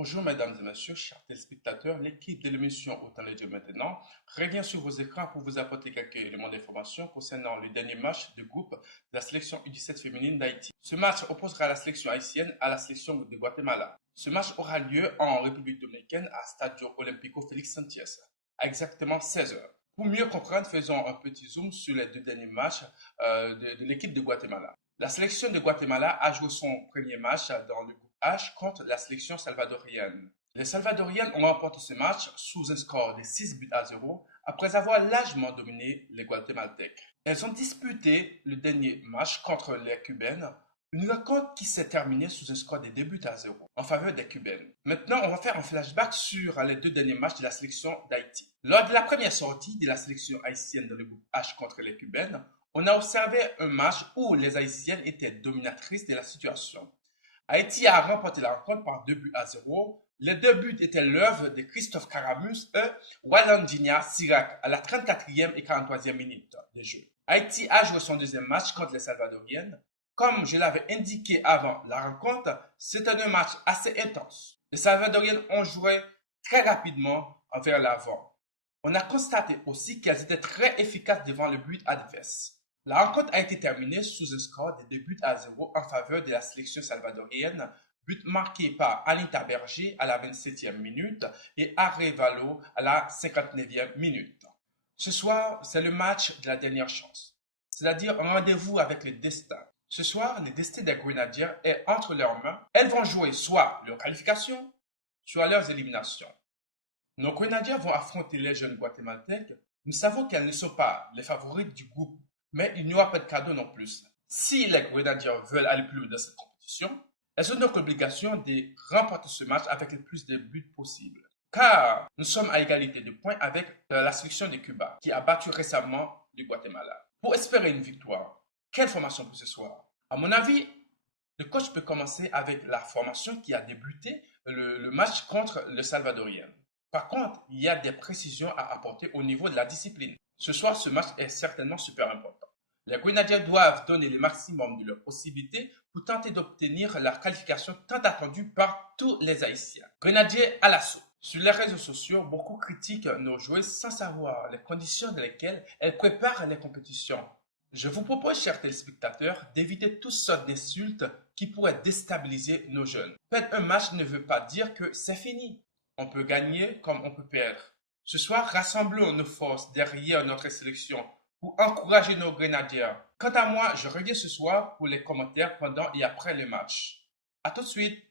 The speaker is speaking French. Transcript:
Bonjour mesdames et messieurs, chers téléspectateurs, l'équipe de l'émission Autant les dieux maintenant revient sur vos écrans pour vous apporter quelques éléments d'information concernant le dernier match de groupe de la sélection U17 féminine d'Haïti. Ce match opposera la sélection haïtienne à la sélection de Guatemala. Ce match aura lieu en République dominicaine à Stadio Olimpico Félix Sanchez à exactement 16 heures. Pour mieux comprendre, faisons un petit zoom sur les deux derniers matchs de l'équipe de Guatemala. La sélection de Guatemala a joué son premier match dans le groupe H contre la sélection salvadorienne. Les Salvadoriennes ont remporté ce match sous un score de 6 buts à 0 après avoir largement dominé les Guatémaltèques. Elles ont disputé le dernier match contre les Cubaines, une rencontre qui s'est terminée sous un score de 2 buts à 0 en faveur des Cubaines. Maintenant, on va faire un flashback sur les deux derniers matchs de la sélection d'Haïti. Lors de la première sortie de la sélection haïtienne dans le groupe H contre les Cubaines, on a observé un match où les Haïtiennes étaient dominatrices de la situation. Haïti a remporté la rencontre par 2 buts à 0. Les 2 buts étaient l'œuvre de Christophe Caramus et Walandinha Sirac à la 34e et 43e minute de jeu. Haïti a joué son deuxième match contre les Salvadoriennes. Comme je l'avais indiqué avant la rencontre, c'était un match assez intense. Les Salvadoriennes ont joué très rapidement vers l'avant. On a constaté aussi qu'elles étaient très efficaces devant le but adverse. La rencontre a été terminée sous un score de 2 buts à 0 en faveur de la sélection salvadorienne, but marqué par Anita Berger à la 27e minute et Arevalo à la 59e minute. Ce soir, c'est le match de la dernière chance, c'est-à-dire un rendez-vous avec le destin. Ce soir, le destin des Grenadières est entre leurs mains. Elles vont jouer soit leur qualification, soit leurs éliminations. Nos Grenadières vont affronter les jeunes Guatémaltèques. Nous savons qu'elles ne sont pas les favorites du groupe, mais il n'y aura pas de cadeau non plus. Si les Grenadiers veulent aller plus loin dans cette compétition, elles ont donc l'obligation de remporter ce match avec le plus de buts possible. Car nous sommes à égalité de points avec la sélection de Cuba, qui a battu récemment le Guatemala. Pour espérer une victoire, quelle formation pour ce soir? À mon avis, le coach peut commencer avec la formation qui a débuté le match contre le Salvadorien. Par contre, il y a des précisions à apporter au niveau de la discipline. Ce soir, ce match est certainement super important. Les Grenadiers doivent donner le maximum de leurs possibilités pour tenter d'obtenir la qualification tant attendue par tous les Haïtiens. Grenadiers à l'assaut. Sur les réseaux sociaux, beaucoup critiquent nos joueuses sans savoir les conditions dans lesquelles elles préparent les compétitions. Je vous propose, chers téléspectateurs, d'éviter toutes sortes d'insultes qui pourraient déstabiliser nos jeunes. Perdre un match ne veut pas dire que c'est fini. On peut gagner comme on peut perdre. Ce soir, rassemblons nos forces derrière notre sélection pour encourager nos grenadiers. Quant à moi, je reviens ce soir pour les commentaires pendant et après le match. À tout de suite.